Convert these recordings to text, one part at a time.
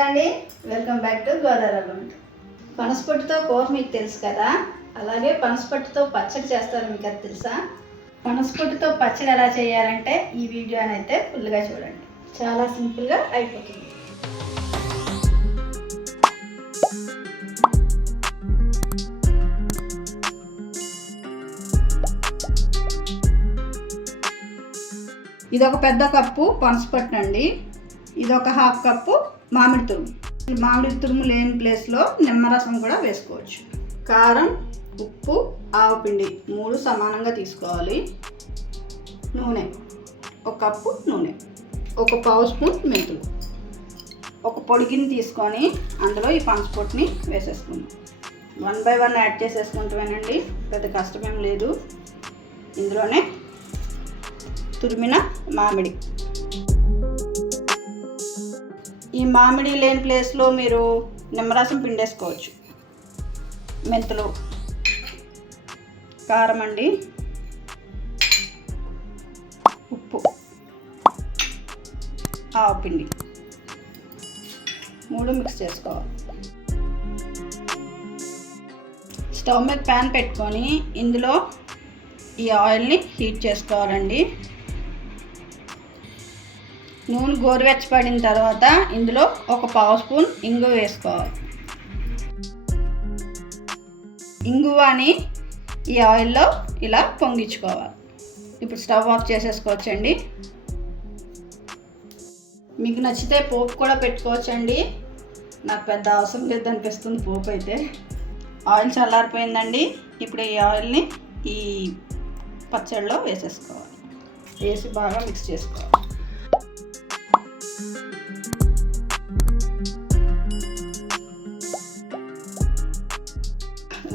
అండి. Welcome back to Godavari పనసపొట్టుతో కూర మీకు తెలుసు కదా. అలాగే పనసపొట్టుతో పచ్చడి చేస్తారు మీకు అది తెలుసా? పనసపొట్టుతో పచ్చడి ఎలా చేయాలంటే ఈ వీడియోని అయితే ఫుల్గా చూడండి. చాలా సింపుల్గా అయిపోతుంది. ఇది ఒక పెద్ద కప్పు పనసపట్టు అండి. ఇది ఒక హాఫ్ కప్పు మామిడి తురుము. ఈ మామిడి తురుము లేని ప్లేస్లో నిమ్మరసం కూడా వేసుకోవచ్చు. కారం ఉప్పు ఆవపిండి మూడు సమానంగా తీసుకోవాలి. నూనె. ఒక కప్పు నూనె. ఒక పావు స్పూన్ మెంతులు. ఒక పొడిగిని తీసుకొని అందులో ఈ పనసపొట్టుని వేసేసుకుందాం. వన్ బై వన్ యాడ్ చేసేసుకుంటామేనండి పెద్ద కష్టమేం లేదు. ఇందులోనే తురిమిన మామిడి. ఈ మామిడి లేని ప్లేస్లో మీరు నిమ్మరసం పిండేసుకోవచ్చు. మెంతులు కారం అండి ఉప్పు ఆవు పిండి. మూడు మిక్స్ చేసుకోవాలి. స్టవ్ మీద ప్యాన్ పెట్టుకొని ఇందులో ఈ ఆయిల్ని హీట్ చేసుకోవాలండి. నూనె గోరువెచ్చపడిన తర్వాత ఇందులో ఒక పావు స్పూన్ ఇంగువ వేసుకోవాలి. ఇంగువాని ఈ ఆయిల్లో ఇలా పొంగించుకోవాలి. ఇప్పుడు స్టవ్ ఆఫ్ చేసేసుకోవచ్చండి. మీకు నచ్చితే పోపు కూడా పెట్టుకోవచ్చండి. నాకు పెద్ద అవసరం లేదు అనిపిస్తుంది పోపు అయితే. ఆయిల్ చల్లారిపోయిందండి. ఇప్పుడు ఈ ఆయిల్ని ఈ పచ్చడిలో వేసేసుకోవాలి. వేసి బాగా మిక్స్ చేసుకోవాలి.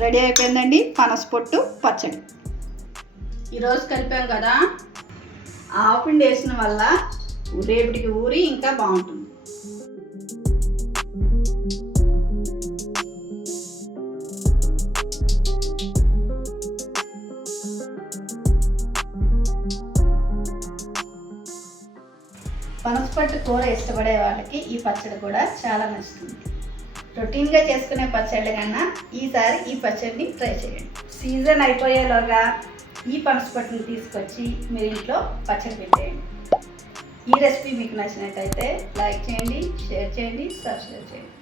రెడీ అయిపోయిందండి పనసపొట్టు పచ్చడి. ఈరోజు కలిపాం కదా. ఆవపిండి వేసిన వల్ల రేపటికి ఊరి ఇంకా బాగుంటుంది. పనసపట్టు కూర ఇష్టపడే వాళ్ళకి ఈ పచ్చడి కూడా చాలా నచ్చుతుంది. రొటీన్గా చేసుకునే పచ్చళ్ళ కన్నా ఈసారి ఈ పచ్చడిని ట్రై చేయండి. సీజన్ అయిపోయేలోగా ఈ పనసపట్టుని తీసుకొచ్చి మీరు ఇంట్లో పచ్చడి పెట్టేయండి. ఈ రెసిపీ మీకు నచ్చినట్టయితే లైక్ చేయండి షేర్ చేయండి సబ్స్క్రైబ్ చేయండి.